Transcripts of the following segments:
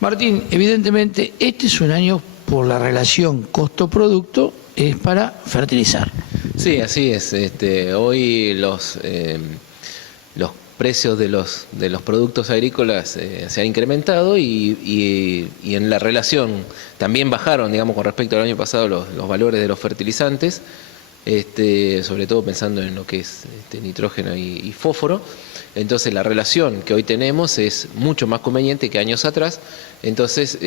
Martín, evidentemente este es un año por la relación costo-producto, es para fertilizar. Sí, así es. Hoy los precios de los productos agrícolas se han incrementado y en la relación también bajaron, digamos, con respecto al año pasado los valores de los fertilizantes, sobre todo pensando en lo que es nitrógeno y fósforo. Entonces la relación que hoy tenemos es mucho más conveniente que años atrás. Entonces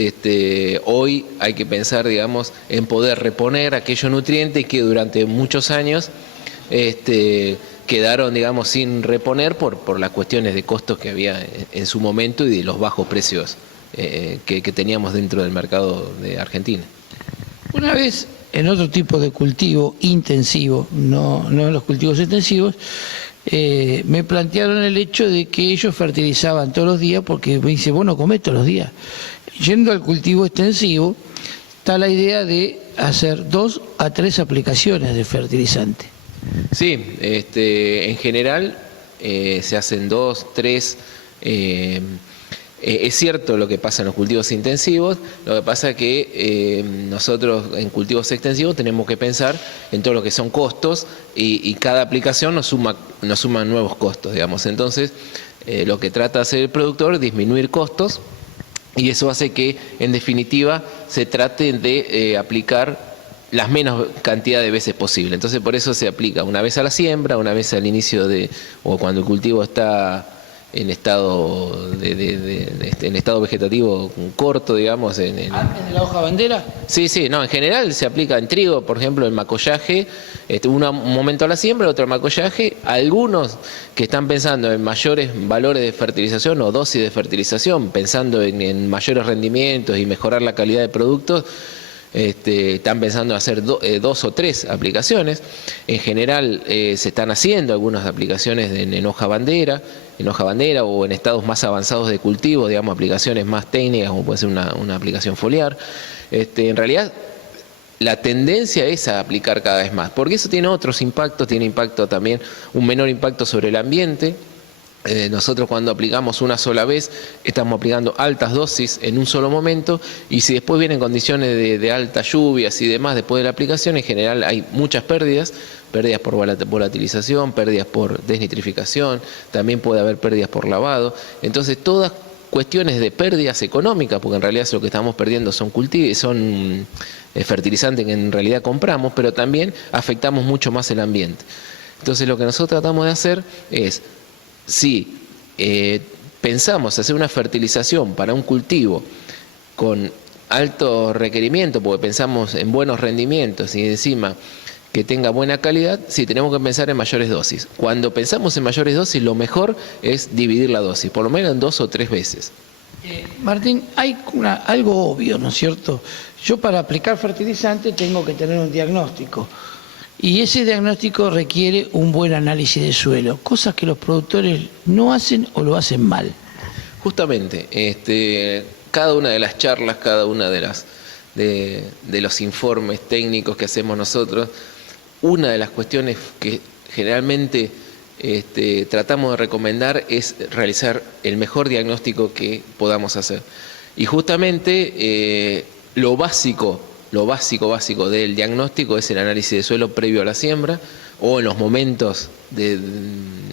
hoy hay que pensar, digamos, en poder reponer aquellos nutrientes que durante muchos años quedaron, digamos, sin reponer por las cuestiones de costos que había en su momento y de los bajos precios que teníamos dentro del mercado de Argentina. Una vez en otro tipo de cultivo intensivo, no en los cultivos extensivos, me plantearon el hecho de que ellos fertilizaban todos los días, porque me dice, vos no comés todos los días. Yendo al cultivo extensivo, está la idea de hacer 2 a 3 aplicaciones de fertilizante. Sí, en general se hacen 2, 3. Es cierto lo que pasa en los cultivos intensivos, lo que pasa es que nosotros en cultivos extensivos tenemos que pensar en todo lo que son costos y cada aplicación nos suma nuevos costos, digamos. Entonces, lo que trata de hacer el productor es disminuir costos y eso hace que, en definitiva, se trate de aplicar las menos cantidad de veces posible. Entonces, por eso se aplica una vez a la siembra, una vez al inicio o cuando el cultivo está en estado en estado vegetativo corto, digamos. ¿Antes de la hoja bandera? Sí, no, en general se aplica en trigo, por ejemplo, el macollaje, un momento a la siembra, otro al macollaje. Algunos que están pensando en mayores valores de fertilización o dosis de fertilización, pensando en mayores rendimientos y mejorar la calidad de productos, están pensando en hacer 2 o 3 aplicaciones. En general se están haciendo algunas aplicaciones en hoja bandera o en estados más avanzados de cultivo, digamos, aplicaciones más técnicas, como puede ser una aplicación foliar. En realidad, la tendencia es a aplicar cada vez más, porque eso tiene otros impactos, tiene impacto también, un menor impacto sobre el ambiente. Nosotros cuando aplicamos una sola vez estamos aplicando altas dosis en un solo momento y si después vienen condiciones de altas lluvias y demás después de la aplicación, en general hay muchas pérdidas por volatilización, pérdidas por desnitrificación, también puede haber pérdidas por lavado. Entonces todas cuestiones de pérdidas económicas, porque en realidad lo que estamos perdiendo son fertilizantes que en realidad compramos, pero también afectamos mucho más el ambiente. Entonces lo que nosotros tratamos de hacer es, si pensamos hacer una fertilización para un cultivo con alto requerimiento, porque pensamos en buenos rendimientos y encima que tenga buena calidad, sí tenemos que pensar en mayores dosis. Cuando pensamos en mayores dosis, lo mejor es dividir la dosis, por lo menos en 2 o 3 veces. Martín, hay algo obvio, ¿no es cierto? Yo para aplicar fertilizante tengo que tener un diagnóstico. Y ese diagnóstico requiere un buen análisis de suelo, cosas que los productores no hacen o lo hacen mal. Justamente, cada una de las charlas, cada una de los informes técnicos que hacemos nosotros, una de las cuestiones que generalmente tratamos de recomendar es realizar el mejor diagnóstico que podamos hacer. Y justamente lo básico del diagnóstico es el análisis de suelo previo a la siembra o en los momentos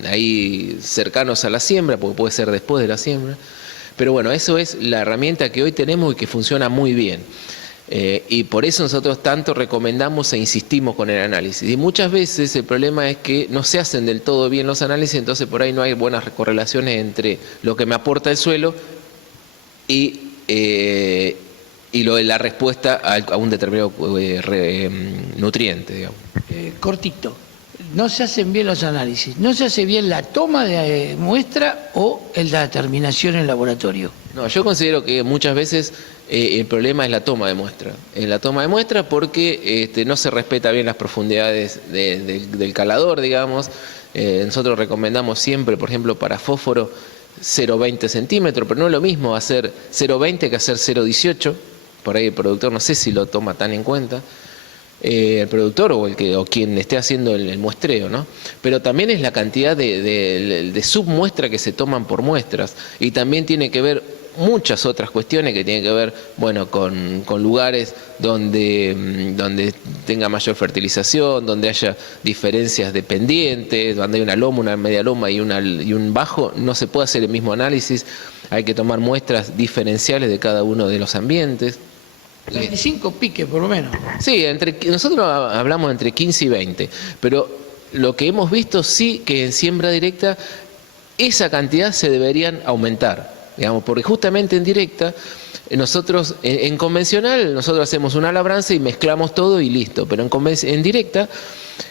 ahí cercanos a la siembra, porque puede ser después de la siembra. Pero bueno, eso es la herramienta que hoy tenemos y que funciona muy bien. Y por eso nosotros tanto recomendamos e insistimos con el análisis. Y muchas veces el problema es que no se hacen del todo bien los análisis, entonces por ahí no hay buenas correlaciones entre lo que me aporta el suelo y la respuesta a un determinado nutriente, digamos. Cortito, no se hacen bien los análisis, no se hace bien la toma de muestra o la determinación en laboratorio. No, yo considero que muchas veces el problema es la toma de muestra. La toma de muestra porque no se respeta bien las profundidades del calador, digamos. Nosotros recomendamos siempre, por ejemplo, para fósforo 0,20 centímetros, pero no es lo mismo hacer 0,20 que hacer 0,18. Por ahí el productor no sé si lo toma tan en cuenta, el productor o quien esté haciendo el muestreo, ¿no? Pero también es la cantidad de submuestra que se toman por muestras y también tiene que ver muchas otras cuestiones que tienen que ver, bueno, con lugares donde tenga mayor fertilización, donde haya diferencias de pendientes, donde hay una loma, una media loma y un bajo. No se puede hacer el mismo análisis, hay que tomar muestras diferenciales de cada uno de los ambientes. 25 piques por lo menos. Sí, nosotros hablamos entre 15 y 20, pero lo que hemos visto sí que en siembra directa esa cantidad se deberían aumentar, digamos, porque justamente en directa nosotros, en convencional, nosotros hacemos una labranza y mezclamos todo y listo, pero en directa,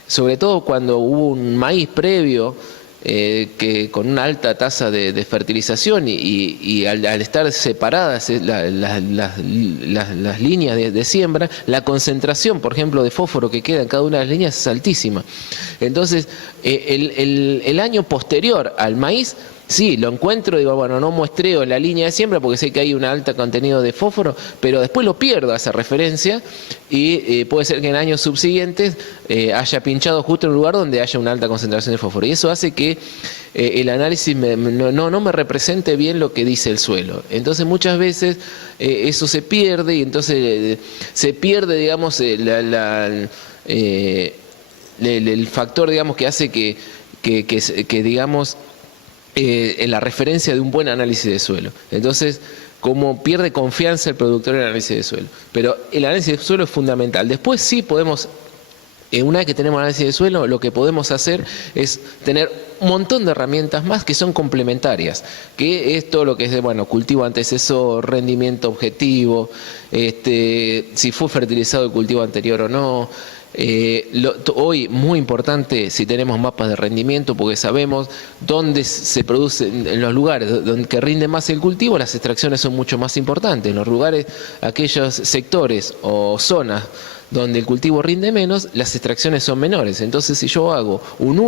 sobre todo cuando hubo un maíz previo, que con una alta tasa de fertilización y al estar separadas las líneas de siembra, la concentración, por ejemplo, de fósforo que queda en cada una de las líneas es altísima. Entonces, el año posterior al maíz, sí, lo encuentro, digo, bueno, no muestreo en la línea de siembra porque sé que hay un alto contenido de fósforo, pero después lo pierdo a esa referencia y puede ser que en años subsiguientes haya pinchado justo en un lugar donde haya una alta concentración de fósforo. Y eso hace que el análisis no me represente bien lo que dice el suelo. Entonces muchas veces eso se pierde y entonces se pierde, digamos, el factor, digamos, que hace que digamos, en la referencia de un buen análisis de suelo. Entonces, como pierde confianza el productor en el análisis de suelo. Pero el análisis de suelo es fundamental. Después sí podemos, una vez que tenemos análisis de suelo, lo que podemos hacer es tener un montón de herramientas más que son complementarias, que es todo lo que es de, bueno, cultivo antecesor, rendimiento objetivo, si fue fertilizado el cultivo anterior o no. Hoy muy importante si tenemos mapas de rendimiento porque sabemos dónde se produce, en los lugares donde que rinde más el cultivo, las extracciones son mucho más importantes. En los lugares, aquellos sectores o zonas donde el cultivo rinde menos, las extracciones son menores. Entonces, si yo hago una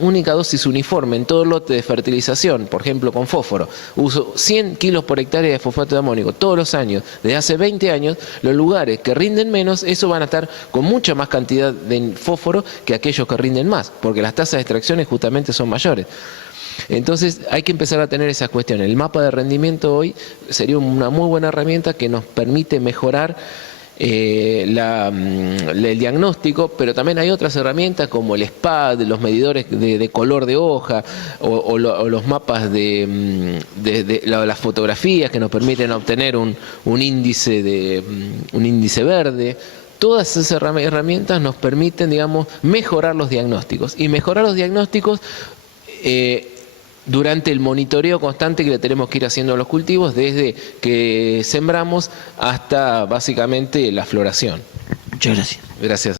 única dosis uniforme en todo el lote de fertilización, por ejemplo con fósforo, uso 100 kilos por hectárea de fosfato de amonio todos los años, desde hace 20 años, los lugares que rinden menos, eso van a estar con mucha más cantidad de fósforo que aquellos que rinden más, porque las tasas de extracciones justamente son mayores. Entonces hay que empezar a tener esas cuestiones. El mapa de rendimiento hoy sería una muy buena herramienta que nos permite mejorar el diagnóstico, pero también hay otras herramientas como el SPAD, los medidores de color de hoja o los mapas de las fotografías que nos permiten obtener un índice verde. Todas esas herramientas nos permiten, digamos, mejorar los diagnósticos y mejorar los diagnósticos durante el monitoreo constante que le tenemos que ir haciendo a los cultivos desde que sembramos hasta básicamente la floración. Muchas gracias. Gracias.